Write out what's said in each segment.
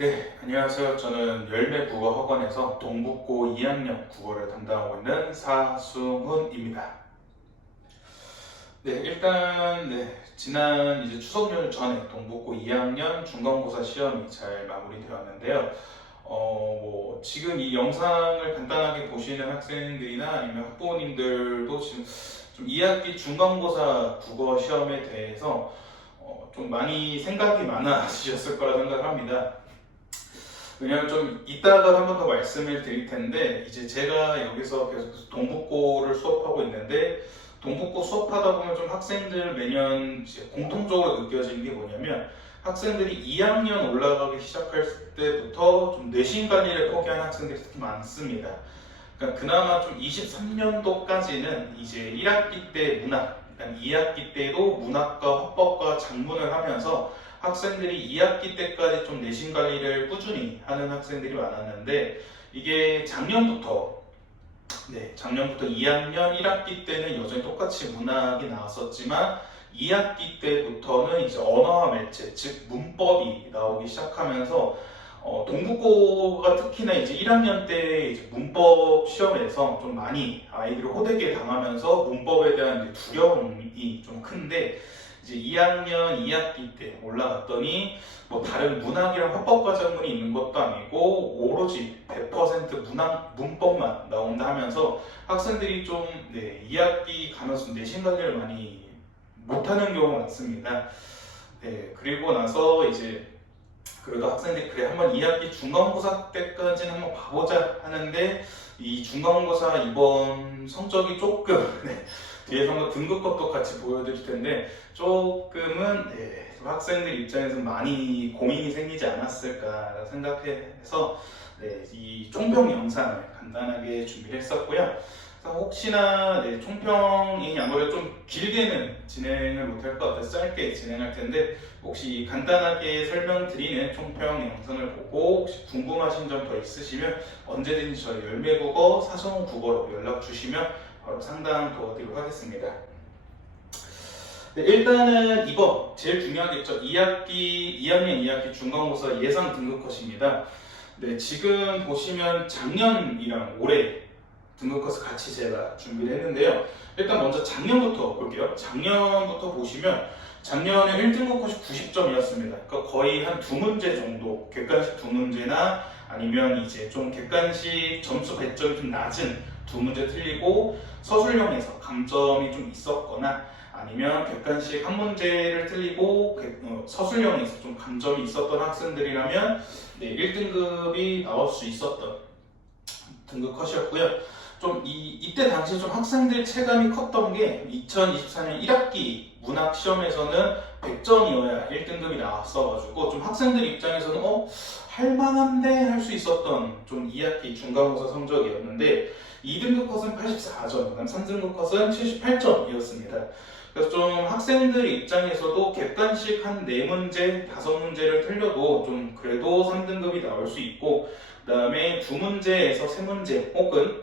네, 안녕하세요. 저는 열매국어학원에서 동북고 2학년 국어를 담당하고 있는 사승훈입니다. 네, 일단 지난 추석 연휴 전에 동북고 2학년 중간고사 시험이 잘 마무리되었는데요. 지금 이 영상을 간단하게 보시는 학생들이나 아니면 학부모님들도 지금 좀 2학기 중간고사 국어 시험에 대해서 좀 많이 생각이 많아지셨을 거라 생각합니다. 왜냐면 좀 이따가 한 번 더 말씀을 드릴 텐데, 이제 제가 여기서 계속 동북고를 수업하고 있는데, 동북고 수업하다 보면 좀 학생들 매년 이제 공통적으로 느껴지는 게 뭐냐면, 학생들이 2학년 올라가기 시작할 때부터 좀 내신 관리를 포기한 학생들이 특히 많습니다. 그러니까 그나마 좀 23년도까지는 이제 1학기 때 문학, 그러니까 2학기 때도 문학과 화법과 작문을 하면서 학생들이 2학기 때까지 좀 내신 관리를 꾸준히 하는 학생들이 많았는데, 이게 작년부터 2학년 1학기 때는 여전히 똑같이 문학이 나왔었지만 2학기 때부터는 이제 언어와 매체, 즉 문법이 나오기 시작하면서 동국고가 특히나 이제 1학년 때 이제 문법 시험에서 좀 많이 아이들이 호되게 당하면서 문법에 대한 이제 두려움이 좀 큰데, 이제 2학년 2학기 때 올라갔더니 뭐 다른 문학이랑 화법 과정문이 있는 것도 아니고 오로지 100% 문법만 나온다 하면서 학생들이 좀 2학기 가면서 내신 관리를 많이 못하는 경우가 많습니다. 네, 그리고 나서 이제 그래도 학생들이 그래 한번 2학기 중간고사 때까지는 한번 봐보자 하는데, 이 중간고사 이번 성적이 조금 뒤에서 한번 등급컷도 같이 보여드릴 텐데 조금은 학생들 입장에서 많이 고민이 생기지 않았을까 생각해서 이 총평 영상을 간단하게 준비를 했었고요. 그래서 혹시나 총평이 아무래도 좀 길게는 진행을 못할 것 같아서 짧게 진행할 텐데, 혹시 간단하게 설명드리는 총평 영상을 보고 혹시 궁금하신 점 더 있으시면 언제든지 저희 열매국어 사성우 국어로 연락 주시면 바로 상담 도와드리도록 하겠습니다. 일단은 이번 제일 중요하겠죠. 2학년 2학기 중간고사 예상 등급컷입니다. 지금 보시면 작년이랑 올해 등급컷을 같이 제가 준비를 했는데요. 일단 먼저 작년부터 볼게요. 작년부터 보시면 작년에 1등급 컷이 90점이었습니다. 그러니까 거의 한 두 문제 정도, 객관식 두 문제나 아니면 이제 좀 객관식 점수 배점이 좀 낮은 두 문제 틀리고 서술형에서 감점이 좀 있었거나, 아니면 객관식 한 문제를 틀리고 서술형에서 좀 감점이 있었던 학생들이라면 1등급이 나올 수 있었던 등급 컷이었고요. 좀 이때 당시 좀 학생들 체감이 컸던 게 2024년 1학기 문학 시험에서는 100점이어야 1등급이 나왔어가지고 좀 학생들 입장에서는 할만한데 할 수 있었던 좀 2학기 중간고사 성적이었는데, 2등급 컷은 84점, 그다음 3등급 컷은 78점이었습니다. 그래서 좀 학생들 입장에서도 객관식 한 4문제, 5문제를 틀려도 좀 그래도 3등급이 나올 수 있고, 그 다음에 2문제에서 3문제 혹은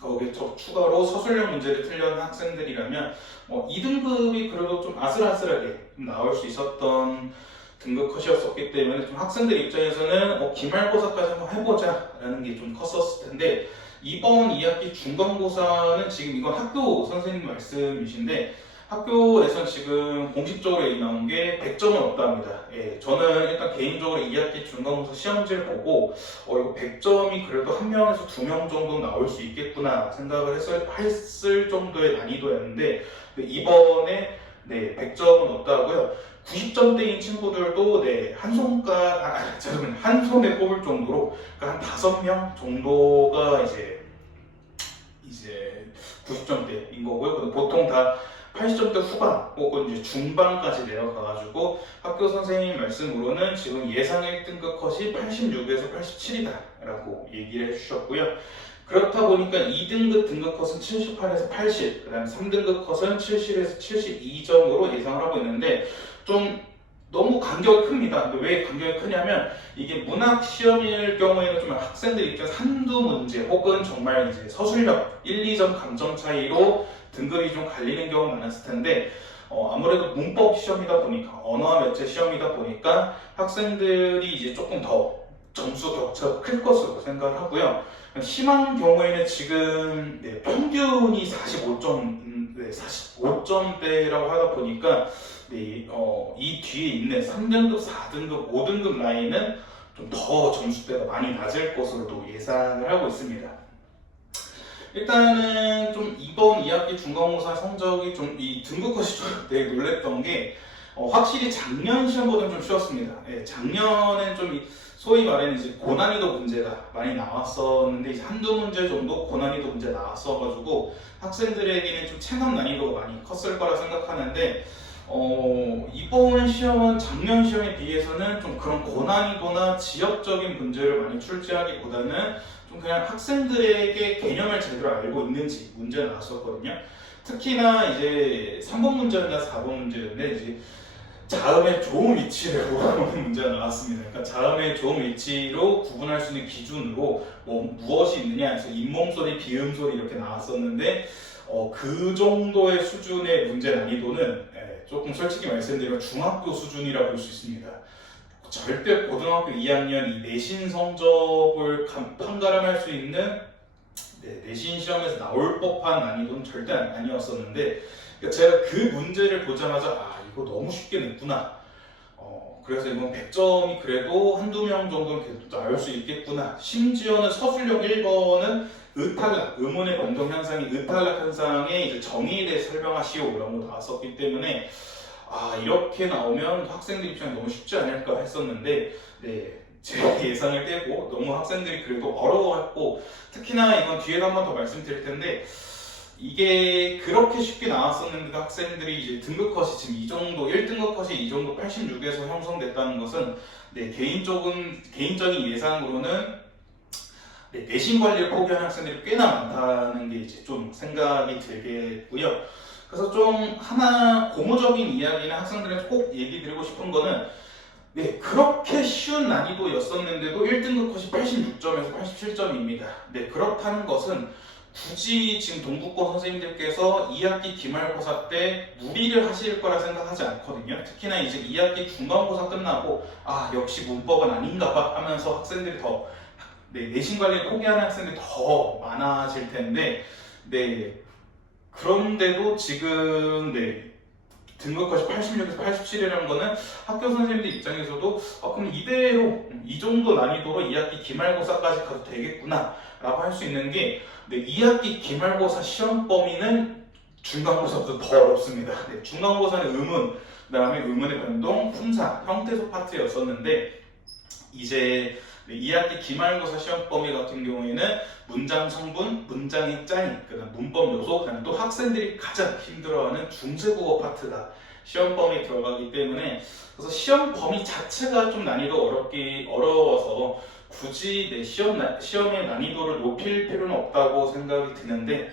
거기에 추가로 서술형 문제를 틀려는 학생들이라면 2등급이 그래도 좀 아슬아슬하게 나올 수 있었던 등급 컷이었기 때문에 좀 학생들 입장에서는 기말고사까지 한번 해보자 라는 게 좀 컸었을 텐데, 이번 2학기 중간고사는 지금 이건 학교 선생님 말씀이신데, 학교에서 지금 공식적으로 얘기 나온 게 100점은 없답니다. 저는 일단 개인적으로 2학기 중간고사 시험지를 보고 이거 100점이 그래도 한 명에서 2명 정도 나올 수 있겠구나 생각을 했을 정도의 난이도였는데, 이번에 100점은 없다고요. 90점대인 친구들도 한 손에 꼽을 정도로, 그러니까 한 5명 정도가 이제 90점대인 거고요. 보통 다 80점대 후반 혹은 이제 중반까지 내려가가지고 학교 선생님 말씀으로는 지금 예상 1등급 컷이 86에서 87이다 라고 얘기를 해주셨고요. 그렇다 보니까 2등급 등급 컷은 78에서 80, 그 다음에 3등급 컷은 70에서 72점으로 예상을 하고 있는데, 좀 너무 간격이 큽니다. 근데 왜 간격이 크냐면, 이게 문학 시험일 경우에는 좀 학생들 입장에서 한두 문제 혹은 정말 이제 서술형 1, 2점 감점 차이로 등급이 좀 갈리는 경우가 많았을 텐데, 아무래도 문법 시험이다 보니까 언어와 매체 시험이다 보니까 학생들이 이제 조금 더 점수 격차가 클 것으로 생각을 하고요. 심한 경우에는 지금 평균이 45점대라고 하다 보니까 이 뒤에 있는 3등급, 4등급, 5등급 라인은 좀 더 점수대가 많이 낮을 것으로도 예상을 하고 있습니다. 일단은 좀 이번 2학기 중간고사 성적이 좀 이 등급컷이 좀 되게 놀랬던 게 확실히 작년 시험보다는 좀 쉬웠습니다. 작년엔 좀 소위 말하는 이제 고난이도 문제가 많이 나왔었는데 이제 한두 문제 정도 고난이도 문제 나왔어가지고 학생들에게는 좀 체감 난이도가 많이 컸을 거라 생각하는데 이번 시험은 작년 시험에 비해서는 좀 그런 고난이도나 지역적인 문제를 많이 출제하기보다는 좀 그냥 학생들에게 개념을 제대로 알고 있는지 문제가 나왔었거든요. 특히나 이제 3번 문제나 4번 문제인데 이제 자음의 좋은 위치를 구분하는 문제가 나왔습니다. 그러니까 자음의 좋은 위치로 구분할 수 있는 기준으로 무엇이 있느냐 해서 잇몸소리, 비음소리 이렇게 나왔었는데 그 정도의 수준의 문제 난이도는 조금 솔직히 말씀드리면 중학교 수준이라고 볼 수 있습니다. 절대 고등학교 2학년 이 내신 성적을 판가름할 수 있는 내신 시험에서 나올 법한 난이도는 절대 아니었었는데 제가 그 문제를 보자마자 이거 너무 쉽게 냈구나. 그래서 이건 100점이 그래도 한두 명 정도는 계속 나올 수 있겠구나. 심지어는 서술형 1번은 의탈락, 음운의 변동 현상이 의탈락 현상의 이제 정의에 대해 설명하시오 라고 나왔었기 때문에 이렇게 나오면 학생들 입장에 너무 쉽지 않을까 했었는데 제 예상을 깨고 너무 학생들이 그래도 어려워했고 특히나 이건 뒤에도 한 번 더 말씀드릴 텐데 이게 그렇게 쉽게 나왔었는데도 학생들이 이제 등급컷이 지금 이 정도 1등급 컷이 이 정도 86에서 형성됐다는 것은 개인적인 예상으로는 내신 관리를 포기하는 학생들이 꽤나 많다는 게 이제 좀 생각이 들겠고요. 그래서 좀 하나 고무적인 이야기는 학생들한테 꼭 얘기 드리고 싶은 거는 그렇게 쉬운 난이도였었는데도 1등급 컷이 86점에서 87점입니다. 그렇다는 것은 굳이 지금 동국고 선생님들께서 2학기 기말고사 때 무리를 하실 거라 생각하지 않거든요. 특히나 이제 2학기 중간고사 끝나고 역시 문법은 아닌가 봐 하면서 학생들이 더 내신 관리를 포기하는 학생들이 더 많아질 텐데 그런데도 지금 등급컷이 86에서 87이라는 거는 학교 선생님들 입장에서도 그럼 이대로 이 정도 난이도로 2학기 기말고사까지 가도 되겠구나 라고 할 수 있는 게 2학기 기말고사 시험 범위는 중간고사보다 더 어렵습니다. 중간고사는 의문, 그 다음에 의문의 변동, 품사, 형태소 파트였었는데 이제 2학기 기말고사 시험 범위 같은 경우에는 문장 성분, 문장의 짜임, 그다음 문법 요소, 그다음 또 학생들이 가장 힘들어하는 중세국어 파트가 시험 범위에 들어가기 때문에 그래서 시험 범위 자체가 좀 난이도 어려워서 굳이 시험의 난이도를 높일 필요는 없다고 생각이 드는데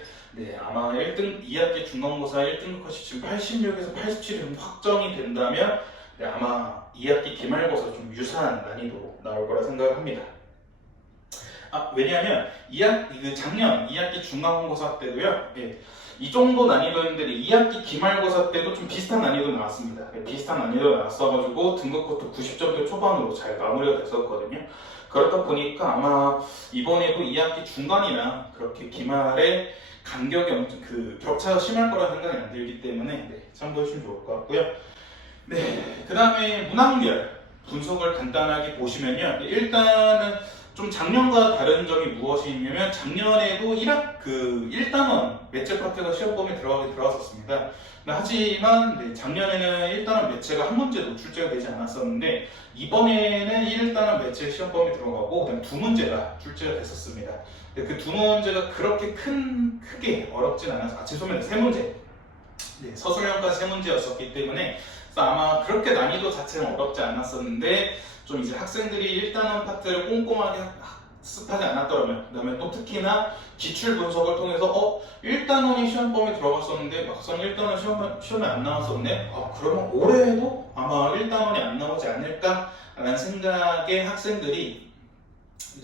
아마 2학기 중간고사 1등급 컷이 지금 86에서 87이 확정이 된다면 아마 2학기 기말고사 좀 유사한 난이도로 나올 거라 생각을 합니다. 왜냐하면 작년 2학기 중간고사 때도요 이 정도 난이도인데 2학기 기말고사 때도 좀 비슷한 난이도 나왔습니다. 비슷한 난이도 나왔어가지고 등급컷도 90점대 초반으로 잘 마무리가 됐었거든요. 그렇다 보니까 아마 이번에도 2학기 중간이랑 그렇게 기말에 간격이 엄청 격차가 심할 거라 생각이 안 들기 때문에 참고해 주시면 좋을 것 같고요. 그 다음에 문항별 분석을 간단하게 보시면요. 일단은 좀 작년과 다른 점이 무엇이 있냐면 작년에도 1단원 매체 파트가 시험 범위에 들어갔었습니다. 하지만 작년에는 1단원 매체가 한 문제도 출제가 되지 않았었는데 이번에는 1단원 매체 시험 범위에 들어가고 그다음 두 문제가 출제가 됐었습니다. 그 두 문제가 그렇게 크게 어렵진 않아서 죄송합니다. 세 문제. 서술형까지 세 문제였었기 때문에 아마 그렇게 난이도 자체는 어렵지 않았었는데 좀 이제 학생들이 1단원 파트를 꼼꼼하게 학습하지 않았더라면 그다음에 또 특히나 기출 분석을 통해서 1단원이 시험 범위에 들어갔었는데 막상 1단원 시험에 안 나왔었네? 그러면 올해에도 아마 1단원이 안 나오지 않을까라는 생각에 학생들이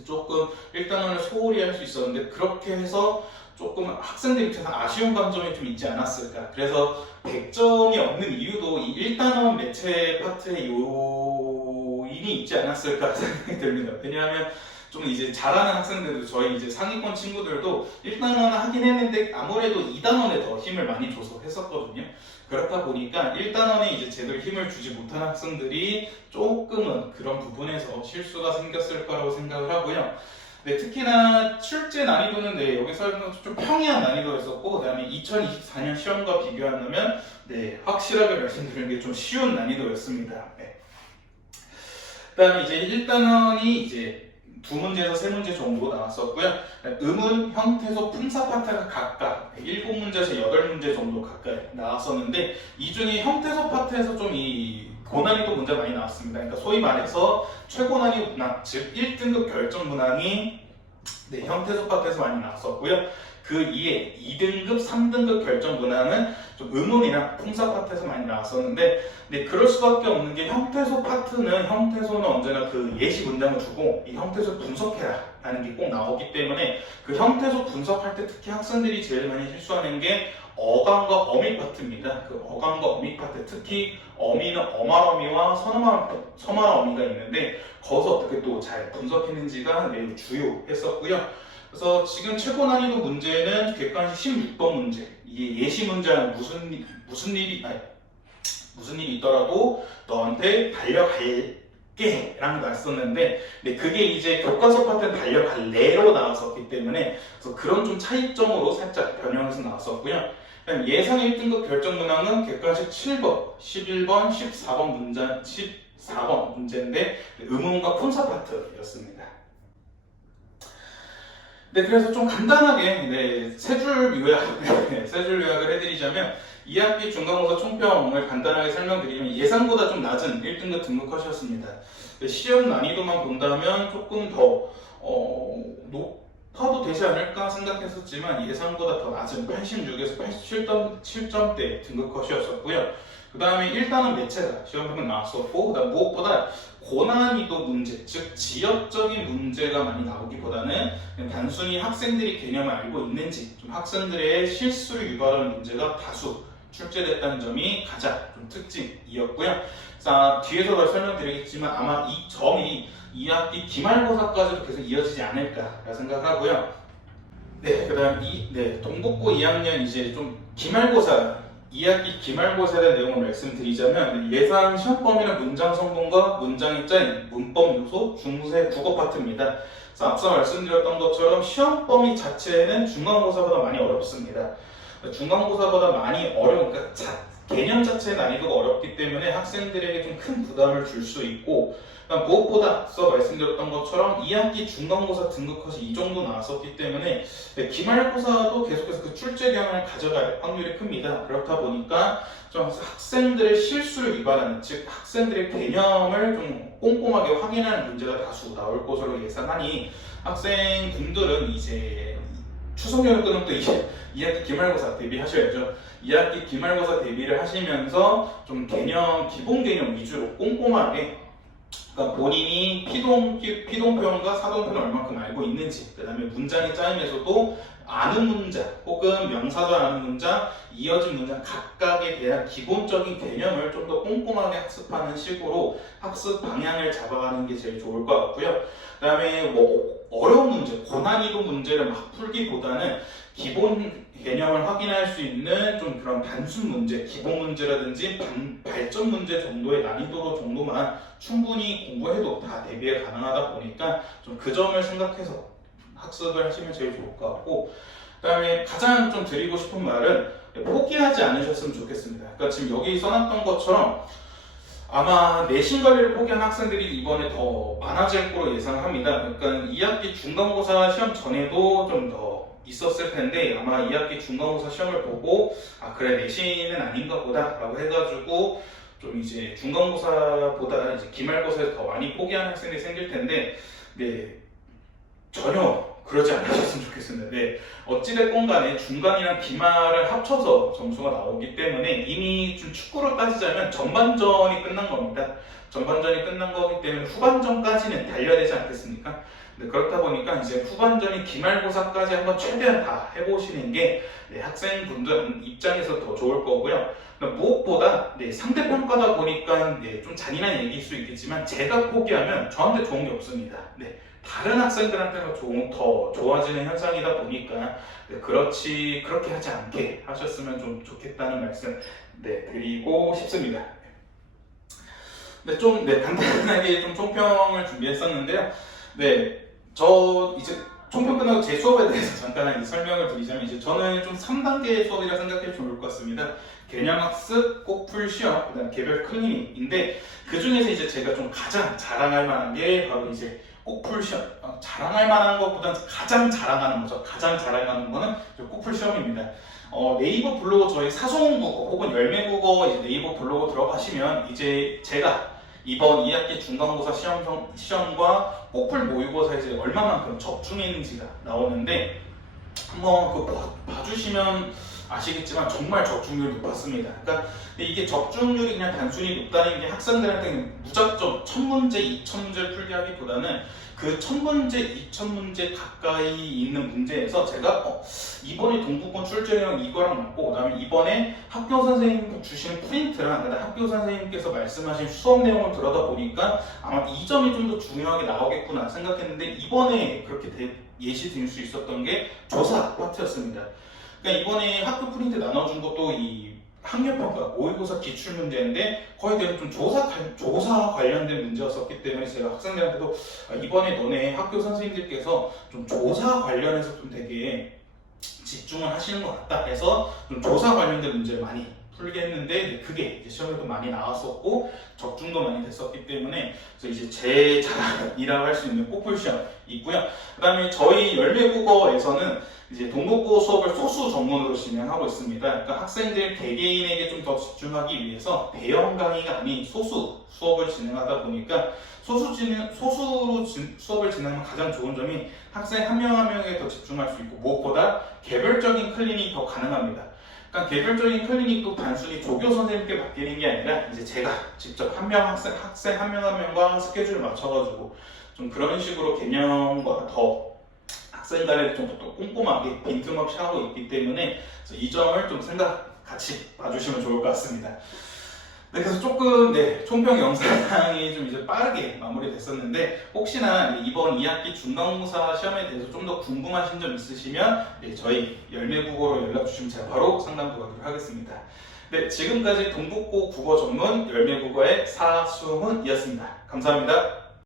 조금 1단원을 소홀히 할 수 있었는데 그렇게 해서 조금 학생들 입장에서 아쉬운 감정이 좀 있지 않았을까. 그래서 100점이 없는 이유도 이 1단원 매체 파트의 요인이 있지 않았을까 생각이 듭니다. 왜냐하면 좀 이제 잘하는 학생들도 저희 이제 상위권 친구들도 1단원을 하긴 했는데 아무래도 2단원에 더 힘을 많이 줘서 했었거든요. 그렇다 보니까 1단원에 이제 제대로 힘을 주지 못한 학생들이 조금은 그런 부분에서 실수가 생겼을 거라고 생각을 하고요. 네, 특히나 출제 난이도는 네, 여기서는 좀 평이한 난이도였었고, 그 다음에 2024년 시험과 비교한다면 네, 확실하게 말씀드리는 게 좀 쉬운 난이도였습니다. 네. 그 다음에 이제 1단원이 이제 2문제에서 3문제 정도 나왔었고요. 음운, 형태소, 품사 파트가 각각 7문제에서 8문제 정도 가까이 나왔었는데, 이 중에 형태소 파트에서 좀 이 고난이도 문제가 많이 나왔습니다. 그러니까 소위 말해서 최고난이도 문항, 즉 1등급 결정 문항이 네, 형태소 파트에서 많이 나왔었고요. 그 이에 2등급, 3등급 결정 문항은 좀 음운이나 품사 파트에서 많이 나왔었는데, 네, 그럴 수밖에 없는 게 형태소 파트는 형태소는 언제나 그 예시 문장을 주고 이 형태소 분석해라 라는 게 꼭 나오기 때문에 그 형태소 분석할 때 특히 학생들이 제일 많이 실수하는 게 어감과 어미 파트입니다. 그 어감과 어미 파트, 특히 어미는 어말어미와 서말어미가 있는데 거기서 어떻게 또 잘 분석했는지가 매우 주요했었고요. 그래서 지금 최고 난이도 문제는 객관식 16번 문제, 이게 예시 문제는 무슨 일이 있더라도 너한테 달려갈게 라는 걸 썼는데, 네, 그게 이제 교과서 파트는 달려갈래로 나왔었기 때문에 그래서 그런 좀 차이점으로 살짝 변형해서 나왔었고요. 예상 1등급 결정 문항은 객관식 7번, 11번, 14번 문제인데 음운과 품사 파트였습니다. 네, 그래서 좀 간단하게 네, 세 줄 요약을 해드리자면 2학기 중간고사 총평을 간단하게 설명드리면 예상보다 좀 낮은 1등급 등급컷이었습니다. 시험 난이도만 본다면 조금 더 높아도 되지 않을까 생각했었지만 예상보다 더 낮은 86에서 87점대 등급컷이었었고요. 그 다음에 1단원 매체가 시험에 나왔었고, 그다음 무엇보다 고난이도 문제, 즉 지역적인 문제가 많이 나오기보다는 단순히 학생들이 개념을 알고 있는지, 좀 학생들의 실수를 유발하는 문제가 다수 출제됐다는 점이 가장 좀 특징이었고요. 자, 뒤에서 설명드리겠지만 아마 이 점이 2학기 기말고사까지도 계속 이어지지 않을까 생각하고요. 네, 그 다음 동북고 2학년 이제 좀 기말고사 2학기 기말고사에 대한 내용을 말씀드리자면 예상 시험 범위는 문장 성분과 문장이 짜인 문법 요소, 중세 국어 파트입니다. 그래서 앞서 말씀드렸던 것처럼 시험 범위 자체는 중간고사보다 많이 어렵습니다. 중간고사보다 많이 그러니까 개념 자체의 난이도가 어렵기 때문에 학생들에게 좀 큰 부담을 줄 수 있고, 무엇보다 앞서 말씀드렸던 것처럼 2학기 중간고사 등급컷이 이 정도 나왔었기 때문에 기말고사도 계속해서 그 출제 경향을 가져갈 확률이 큽니다. 그렇다 보니까 좀 학생들의 실수를 위반하는, 즉 학생들의 개념을 좀 꼼꼼하게 확인하는 문제가 다수 나올 것으로 예상하니 학생분들은 이제 추석 연휴 끝나면 또 이제 2학기 기말고사 대비하셔야죠. 2학기 기말고사 대비를 하시면서 좀 기본 개념 위주로 꼼꼼하게, 그러니까 본인이 피동 표현과 사동 표현을 얼마큼 알고 있는지, 그 다음에 문장의 짜임에서도 아는 문장 혹은 명사도 아는 문장, 이어진 문장 각각에 대한 기본적인 개념을 좀 더 꼼꼼하게 학습하는 식으로 학습 방향을 잡아가는 게 제일 좋을 것 같고요. 그 다음에 어려운 문제, 고난이도 문제를 막 풀기보다는 기본 개념을 확인할 수 있는 좀 그런 단순 문제, 기본 문제라든지 발전 문제 정도의 난이도 정도만 충분히 공부해도 다 대비가 가능하다 보니까 좀 그 점을 생각해서 학습을 하시면 제일 좋을 것 같고, 그 다음에 가장 좀 드리고 싶은 말은 포기하지 않으셨으면 좋겠습니다. 그러니까 지금 여기 써놨던 것처럼 아마 내신 관리를 포기한 학생들이 이번에 더 많아질 거로 예상합니다. 그러니까 2학기 중간고사 시험 전에도 좀 더 있었을 텐데 아마 2학기 중간고사 시험을 보고 그래 내신은 아닌가 보다 라고 해가지고 좀 이제 중간고사보다 이제 기말고사에서 더 많이 포기하는 학생들이 생길 텐데, 네, 전혀 그러지 않으셨으면 좋겠습니다. 네, 어찌됐건 간에 중간이랑 기말을 합쳐서 점수가 나오기 때문에 이미 좀 축구로 따지자면 전반전이 끝난 겁니다. 전반전이 끝난 거기 때문에 후반전까지는 달려야 되지 않겠습니까? 네, 그렇다 보니까 이제 후반전이 기말고사까지 한번 최대한 다 해보시는 게 학생분들 입장에서 더 좋을 거고요. 무엇보다 상대평가다 보니까 좀 잔인한 얘기일 수 있겠지만 제가 포기하면 저한테 좋은 게 없습니다. 다른 학생들한테가 더 좋아지는 현상이다 보니까 그렇게 하지 않게 하셨으면 좀 좋겠다는 말씀 드리고 싶습니다. 좀 간단하게 좀 총평을 준비했었는데요. 저 이제 총평 끝나고 제 수업에 대해서 잠깐 설명을 드리자면 이제 저는 좀 3단계 수업이라 생각해 좋을 것 같습니다. 개념학습, 꼭풀 시험, 그다음 개별 클리닉인데 그 중에서 이제 제가 좀 가장 자랑할 만한 게 바로 이제 꼭풀 시험. 자랑할 만한 것보다는 가장 자랑하는 거죠. 가장 자랑하는 거는 꼭풀 시험입니다. 네이버 블로그 저희 사송국어 혹은 열매국어 이제 네이버 블로그 들어가시면 이제 제가 이번 2학기 중간고사 시험과 꼭풀 모의고사 이제 얼마만큼 적중했는지가 나오는데 한번 그거 봐주시면 아시겠지만 정말 적중률이 높았습니다. 그러니까 이게 적중률이 그냥 단순히 높다는 게 학생들한테 무작정 1000문제, 2000문제를 풀게 하기보다는 그 1000문제, 2000문제 가까이 있는 문제에서 제가 이번에 동부권 출제형 이거랑 맞고 그 다음에 이번에 학교 선생님 주신 프린트랑 그다음에 학교 선생님께서 말씀하신 수업 내용을 들여다보니까 아마 이 점이 좀 더 중요하게 나오겠구나 생각했는데 이번에 그렇게 예시될 수 있었던 게 조사 파트였습니다. 그러니까 이번에 학교 프린트 나눠준 것도 이 학력평가 모의고사 기출문제인데 거의 대부분 좀 조사 관련된 문제였었기 때문에 제가 학생들한테도 이번에 너네 학교 선생님들께서 좀 조사 관련해서 좀 되게 집중을 하시는 것 같다 해서 좀 조사 관련된 문제를 많이 풀게 했는데 그게 이제 시험에도 많이 나왔었고 적중도 많이 됐었기 때문에 그래서 이제 제 자랑이라고 할 수 있는 꼭풀 시험 있고요. 그 다음에 저희 열매국어에서는 이제 동국고 수업을 소수 전문으로 진행하고 있습니다. 그러니까 학생들 개개인에게 좀 더 집중하기 위해서 대형 강의가 아닌 소수 수업을 진행하다 보니까 소수로 수업을 진행하면 가장 좋은 점이 학생 한 명 한 명에게 더 집중할 수 있고 무엇보다 개별적인 클리닉이 더 가능합니다. 그러니까 개별적인 클리닉도 단순히 조교 선생님께 맡기는 게 아니라 이제 제가 직접 학생 한 명 한 명과 스케줄을 맞춰가지고 좀 그런 식으로 개념과 더 학생 간에 좀 더 꼼꼼하게 빈틈없이 하고 있기 때문에 이 점을 좀 같이 봐주시면 좋을 것 같습니다. 그래서 조금 총평 영상이 좀 이제 빠르게 마무리됐었는데 혹시나 이번 2학기 중간고사 시험에 대해서 좀 더 궁금하신 점 있으시면 저희 열매국어로 연락 주시면 제가 바로 상담 도와드리도록 하겠습니다. 지금까지 동국고 국어 전문 열매국어의 사수훈이었습니다. 감사합니다.